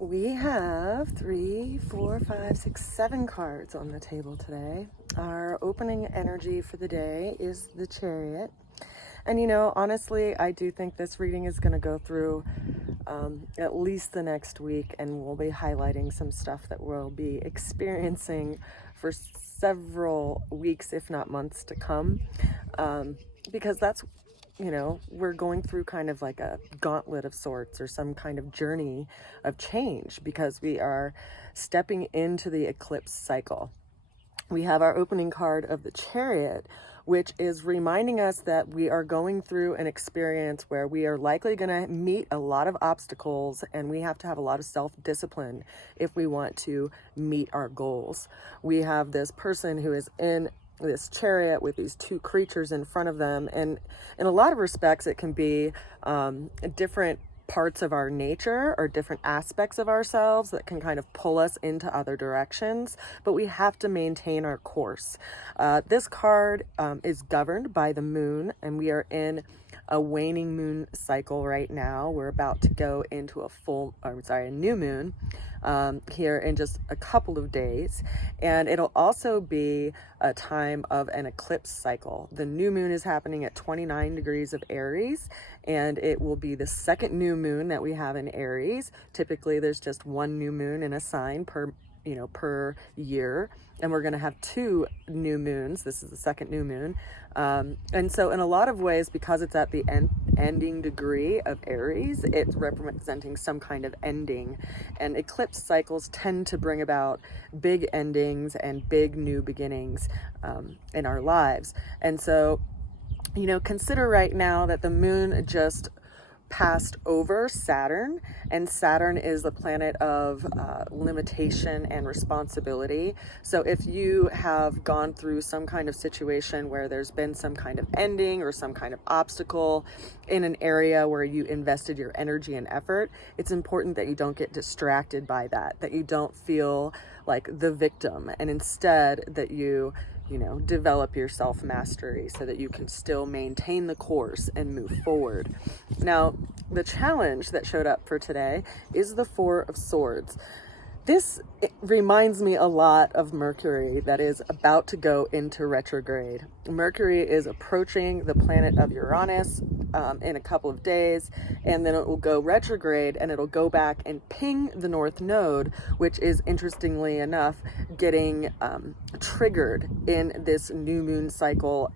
We have 3, 4, 5, 6, 7 cards on the table today. Our opening energy for the day is the Chariot. And honestly, I do think this reading is going to go through at least the next week, and we'll be highlighting some stuff that we'll be experiencing for several weeks, if not months to come, because that's we're going through kind of like a gauntlet of sorts, or some kind of journey of change, because we are stepping into the eclipse cycle. We have our opening card of the Chariot, which is reminding us that we are going through an experience where we are likely going to meet a lot of obstacles, and we have to have a lot of self-discipline if we want to meet our goals. We have this person who is in this chariot with these two creatures in front of them, and in a lot of respects it can be different parts of our nature or different aspects of ourselves that can kind of pull us into other directions, but we have to maintain our course. This card is governed by the moon, and we are in a waning moon cycle right now. We're about to go into a new moon here in just a couple of days, and it'll also be a time of an eclipse cycle. The new moon is happening at 29 degrees of Aries, and it will be the second new moon that we have in Aries. Typically there's just one new moon in a sign per year, and we're going to have 2 new moons. This is the second new moon, and so in a lot of ways, because it's at the ending degree of Aries, it's representing some kind of ending, and eclipse cycles tend to bring about big endings and big new beginnings in our lives. And so consider right now that the moon just passed over Saturn, and Saturn is the planet of limitation and responsibility. So if you have gone through some kind of situation where there's been some kind of ending or some kind of obstacle in an area where you invested your energy and effort, it's important that you don't get distracted by that you don't feel like the victim, and instead that you develop your self-mastery so that you can still maintain the course and move forward. Now, the challenge that showed up for today is the 4 of Swords. This reminds me a lot of Mercury that is about to go into retrograde. Mercury is approaching the planet of Uranus in a couple of days, and then it will go retrograde, and it'll go back and ping the North Node, which is, interestingly enough, getting triggered in this new moon cycle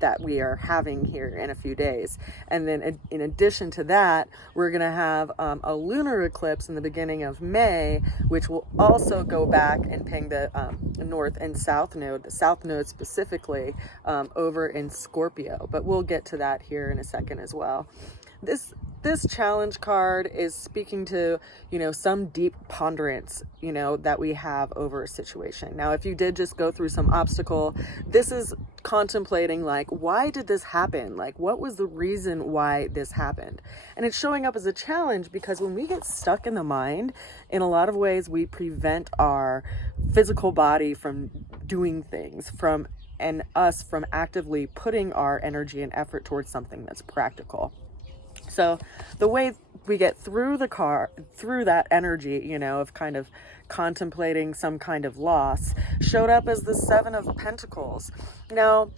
that we are having here in a few days. And then in addition to that, we're going to have a lunar eclipse in the beginning of May, which will also go back and ping the North and South Node, the South Node specifically, over in Scorpio. But we'll get to that here in a second as well. This challenge card is speaking to, some deep ponderance, that we have over a situation. Now, if you did just go through some obstacle, this is contemplating, like, why did this happen? Like, what was the reason why this happened? And it's showing up as a challenge because when we get stuck in the mind, in a lot of ways, we prevent our physical body from doing things, and us from actively putting our energy and effort towards something that's practical. So the way we get through that energy, of kind of contemplating some kind of loss, showed up as the 7 of Pentacles. Now,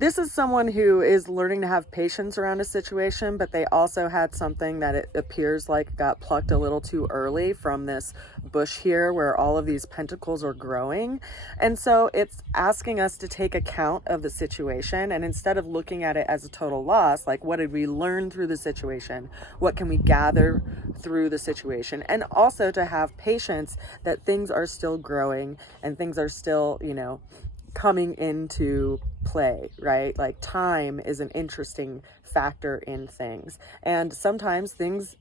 this is someone who is learning to have patience around a situation, but they also had something that it appears like got plucked a little too early from this bush here where all of these pentacles are growing. And so it's asking us to take account of the situation, and instead of looking at it as a total loss, like, what did we learn through the situation? What can we gather through the situation? And also to have patience that things are still growing and things are still, coming into play, right? Like, time is an interesting factor in things, and sometimes things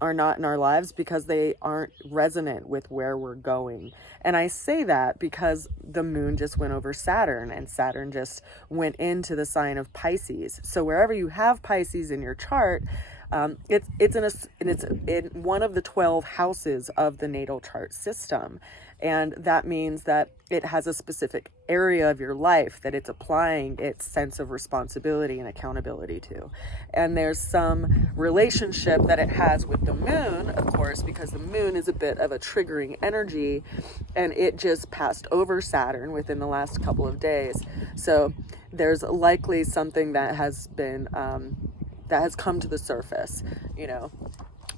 are not in our lives because they aren't resonant with where we're going. And I say that because the moon just went over Saturn, and Saturn just went into the sign of Pisces. So wherever you have Pisces in your chart, it's in one of the 12 houses of the natal chart system. And that means that it has a specific area of your life that it's applying its sense of responsibility and accountability to. And there's some relationship that it has with the moon, of course, because the moon is a bit of a triggering energy, and it just passed over Saturn within the last couple of days. So there's likely something that has been, that has come to the surface, you know.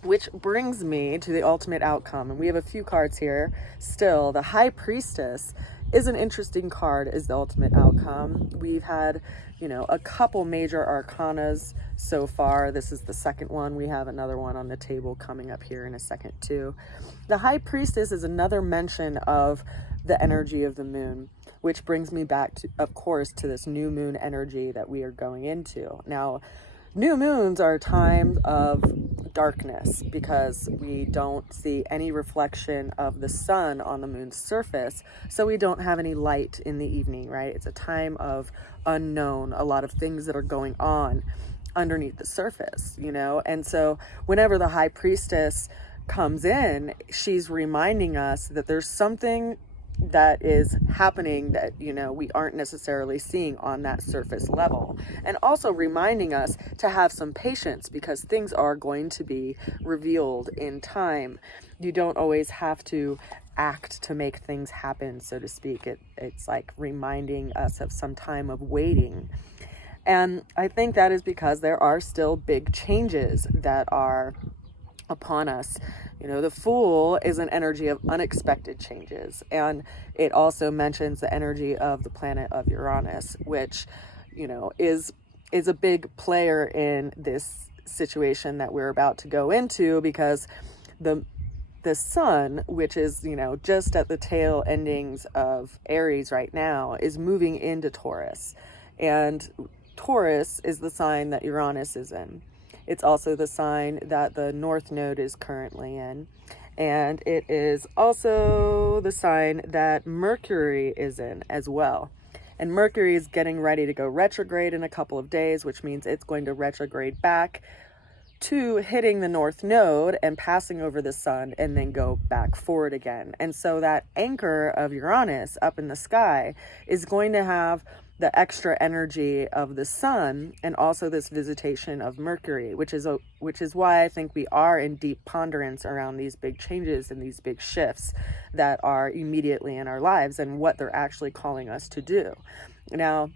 Which brings me to the ultimate outcome. And we have a few cards here still. The High Priestess is an interesting card as the ultimate outcome. We've had, you know, a couple major arcanas so far. This is the second one. We have another one on the table coming up here in a second too. The High Priestess is another mention of the energy of the moon, which brings me back to, of course, to this new moon energy that we are going into. Now, new moons are times of darkness because we don't see any reflection of the sun on the moon's surface, so we don't have any light in the evening, right? It's a time of unknown, a lot of things that are going on underneath the surface, you know? And so whenever the High Priestess comes in, she's reminding us that there's something that is happening that, you know, we aren't necessarily seeing on that surface level, and also reminding us to have some patience because things are going to be revealed in time. You don't always have to act to make things happen, so to speak. It's like reminding us of some time of waiting. And I think that is because there are still big changes that are upon us. You know, the Fool is an energy of unexpected changes, and it also mentions the energy of the planet of Uranus, which, you know, is a big player in this situation that we're about to go into, because the sun, which is, you know, just at the tail endings of Aries right now, is moving into Taurus, and Taurus is the sign that Uranus is in. It's also the sign that the North Node is currently in. And it is also the sign that Mercury is in as well. And Mercury is getting ready to go retrograde in a couple of days, which means it's going to retrograde back to hitting the North Node and passing over the sun and then go back forward again. And so that anchor of Uranus up in the sky is going to have the extra energy of the sun and also this visitation of Mercury, which is why I think we are in deep ponderance around these big changes and these big shifts that are immediately in our lives and what they're actually calling us to do. Now,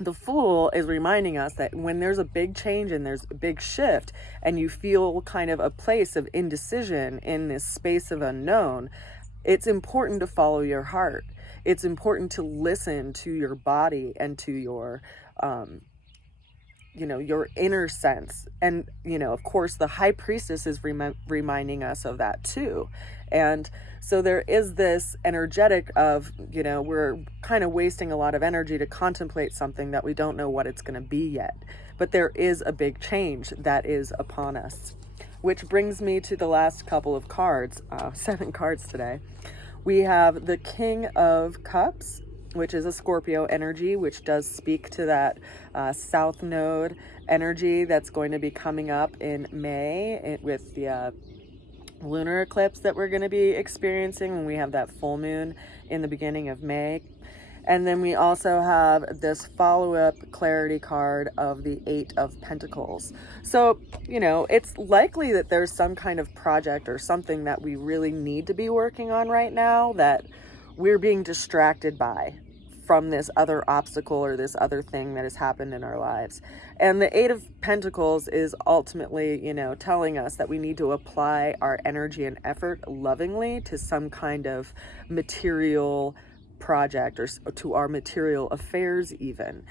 the Fool is reminding us that when there's a big change and there's a big shift and you feel kind of a place of indecision in this space of unknown, it's important to follow your heart. It's important to listen to your body and to your, you know, your inner sense. And, you know, of course, the High Priestess is reminding us of that too. And so there is this energetic of, you know, we're kind of wasting a lot of energy to contemplate something that we don't know what it's going to be yet. But there is a big change that is upon us. Which brings me to the last couple of cards, 7 cards today. We have the King of Cups, which is a Scorpio energy, which does speak to that South Node energy that's going to be coming up in May with the lunar eclipse that we're going to be experiencing when we have that full moon in the beginning of May. And then we also have this follow-up clarity card of the Eight of Pentacles. So, you know, it's likely that there's some kind of project or something that we really need to be working on right now that we're being distracted by from this other obstacle or this other thing that has happened in our lives. And the Eight of Pentacles is ultimately, you know, telling us that we need to apply our energy and effort lovingly to some kind of material project or to our material affairs even,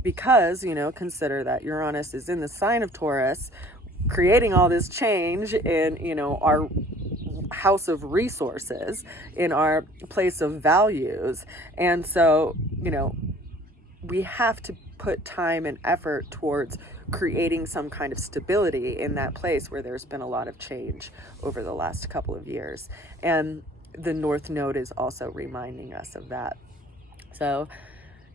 because, you know, consider that Uranus is in the sign of Taurus, creating all this change in, you know, our house of resources, in our place of values. And so, you know, we have to put time and effort towards creating some kind of stability in that place where there's been a lot of change over the last couple of years. And the North Node is also reminding us of that. So,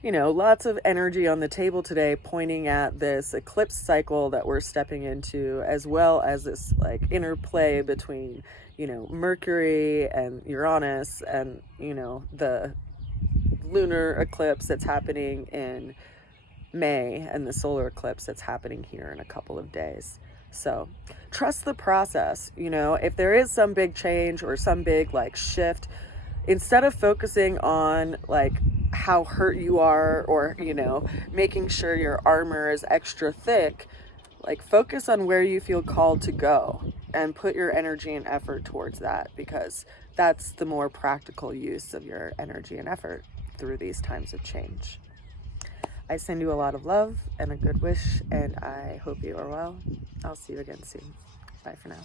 you know, lots of energy on the table today pointing at this eclipse cycle that we're stepping into, as well as this like interplay between, you know, Mercury and Uranus, and, you know, the lunar eclipse that's happening in May and the solar eclipse that's happening here in a couple of days. So trust the process. You know, if there is some big change or some big like shift, instead of focusing on like how hurt you are, or, you know, making sure your armor is extra thick, like focus on where you feel called to go and put your energy and effort towards that, because that's the more practical use of your energy and effort through these times of change. I send you a lot of love and a good wish, and I hope you are well. I'll see you again soon. Bye for now.